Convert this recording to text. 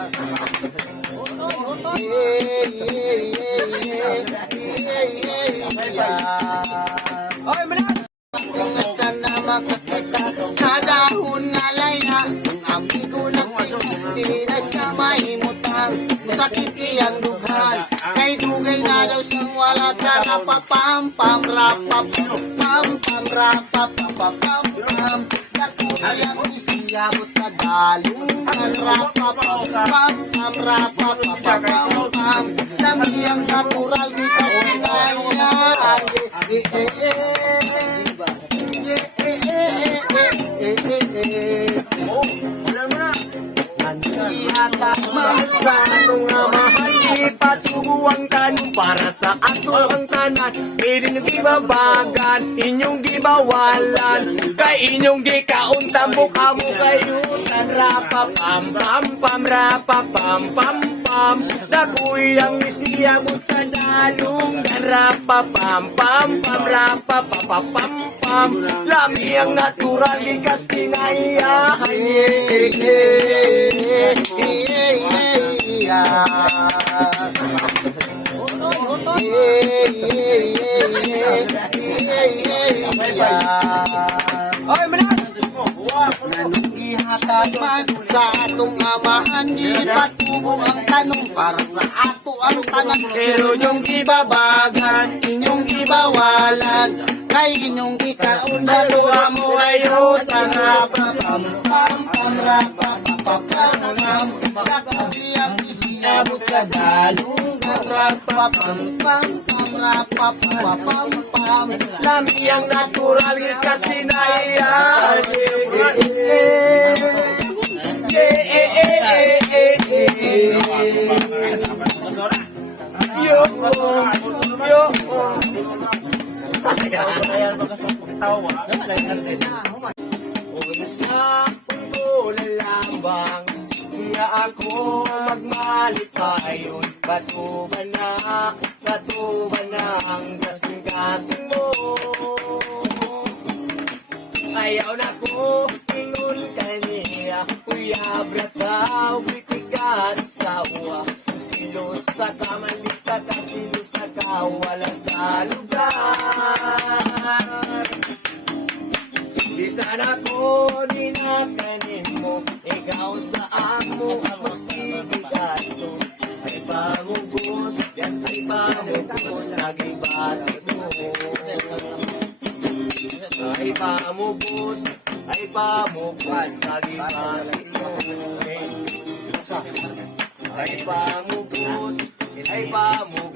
Oy, manan! Kung sana makakita sa dahon nga laya, kung amigo nagpiti na siya mahimutang, masakit iyang dughan, kay dugay na daw siyang wala ka rapapam pam rapapam pam pam rapapam pam pam. Dako iyang isiyabot sa dalungan rapapam pam pam rapapam pam pam. Dami ang natural di kasinayaan. Nandihatas man sa atong mahal, ipatubuang tanong para sa ato ang tanan. Inyong gibabagan, inyong gibawalan, kay inyong gikauntan mukha mo kayutan. Rapa pam pam pam rapa pam pam pam, dagoy ang isiyabot sa dalungan. Rapa pam pam pam rapa pam pam pam pam, lami ang natural likas kinayahan. Oy, manan! Nanong ihatag man sa atong amahan, di patubo ang tanong para sa ato ang tanan. Pero yung gibabagan, inyong gibawalan, kay inyong ikaunda luha mo ayutan. Rapapam pam pam rapapam pam, kakabiyang isiyabot sa dalungan. Rapapam pam pam rapapam pam, lami ang natural ikas kinayaan. Yo yo sa pundo lalambang, kaya ako magmalipayon. Katuban na ang kasing-kasing mo. Ayaw na ko ingon kaniya, kuya brataw, kritikas sawa. Silos sa kamalik ka, silos sa kawala sa lugar. Di sana ko dinakanin mo, ikaw sa amo magsibigat ko. Ay pamugos, yan ay pamugos, naging batik mo. Ay pamugos, naging batik mo. Ay pamugos, naging batik mo.